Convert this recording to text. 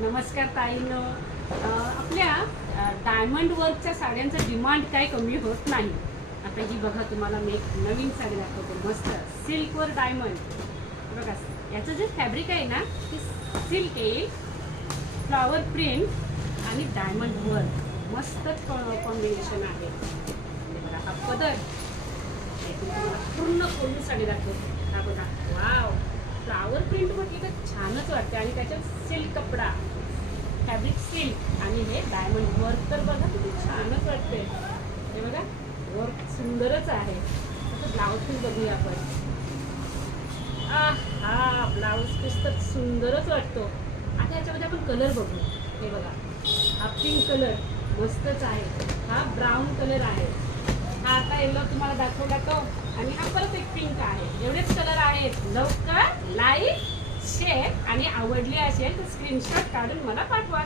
नमस्कार ताईंनो. आपल्या डायमंड वर्कच्या साड्यांचं डिमांड काही कमी होत नाही. आता ही बघा, तुम्हाला मी एक नवीन साडी दाखवतो. मस्त सिल्कवर डायमंड. बघा, याचं जे फॅब्रिक आहे ना, ते सिल्क आहे, फ्लॉवर प्रिंट आणि डायमंड वर्क. मस्त कॉम्बिनेशन आहे. बघा, हा पदर पूर्ण खोलून साडी दाखवतो. हा बघा, वाव, फ्लावर प्रिंट म्हटली तर छानच वाटते. आणि त्याच्यात सिल्क कपडा, फॅब्रिक सिल्क आणि हे डायमंड वर्क तर बघा किती छानच वाटते. हे बघा, वर्क सुंदरच आहे. आता ब्लाऊज पीस बघूया आपण. हा ब्लाऊज पीस तर सुंदरच वाटतो. आता याच्यामध्ये आपण कलर बघू. हे बघा, हा पिंक कलर मस्तच आहे. हा ब्राऊन कलर आहे. हा आता येलो तुम्हाला दाखवला तो. आणि हा परत एक पिंक आहे. एवढेच कलर आहेत. लवकर लाईक, शेअर आणि आवडली असेल तर स्क्रीनशॉट काढून मला पाठवा.